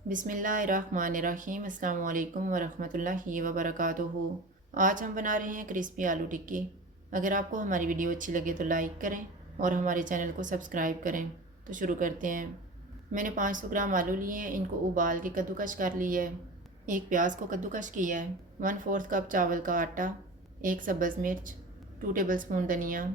बिस्मिल्लाहिर्रहमानिर्रहीम अस्सलामु अलैकुम वरहमतुल्लाहि वबरकातुहू। आज हम बना रहे हैं क्रिस्पी आलू टिक्की। अगर आपको हमारी वीडियो अच्छी लगे तो लाइक करें और हमारे चैनल को सब्सक्राइब करें। तो शुरू करते हैं। मैंने 500 ग्राम आलू लिए हैं, इनको उबाल के कद्दूकश कर लिया है। एक प्याज को कद्दूकश किया है। 1/4 कप चावल का आटा, एक सब्ज़ मिर्च, 2 टेबल स्पून धनिया,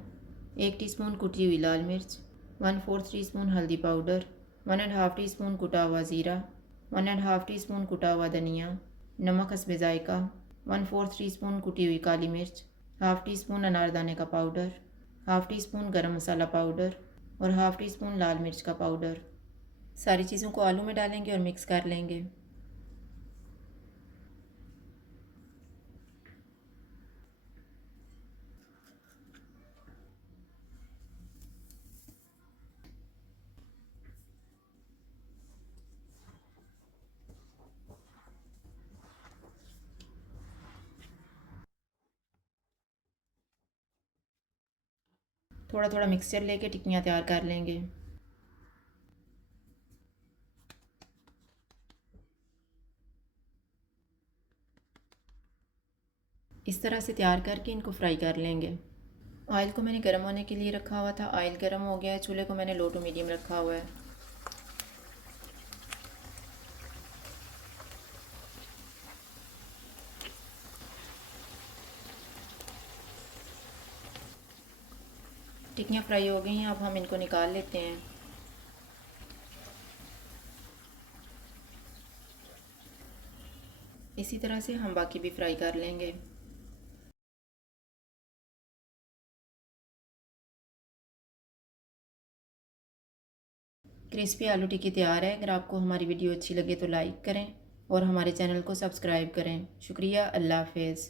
1 टीस्पून कुटी हुई लाल मिर्च, 1/4 टीस्पून हल्दी पाउडर, 1.5 टीस्पून कुटा हुआ ज़ीरा, 1.5 टीस्पून कुटा हुआ धनिया, नमक हस्बे ज़ायका, 1/4 टीस्पून कुटी हुई काली मिर्च, हाफ़ टी स्पून अनारदाने का पाउडर, हाफ़ टी स्पून गरम मसाला पाउडर और हाफ़ टी स्पून लाल मिर्च का पाउडर। सारी चीज़ों को आलू में डालेंगे और मिक्स कर लेंगे। थोड़ा थोड़ा मिक्सचर लेके टिक्कियाँ तैयार कर लेंगे। इस तरह से तैयार करके इनको फ्राई कर लेंगे। ऑयल को मैंने गर्म होने के लिए रखा हुआ था। ऑयल गर्म हो गया है। चूल्हे को मैंने लो टू मीडियम रखा हुआ है। टिक्कियाँ फ्राई हो गई हैं, अब हम इनको निकाल लेते हैं। इसी तरह से हम बाकी भी फ्राई कर लेंगे। क्रिस्पी आलू टिक्की तैयार है। अगर आपको हमारी वीडियो अच्छी लगे तो लाइक करें और हमारे चैनल को सब्सक्राइब करें। शुक्रिया। अल्लाह हाफ़िज़।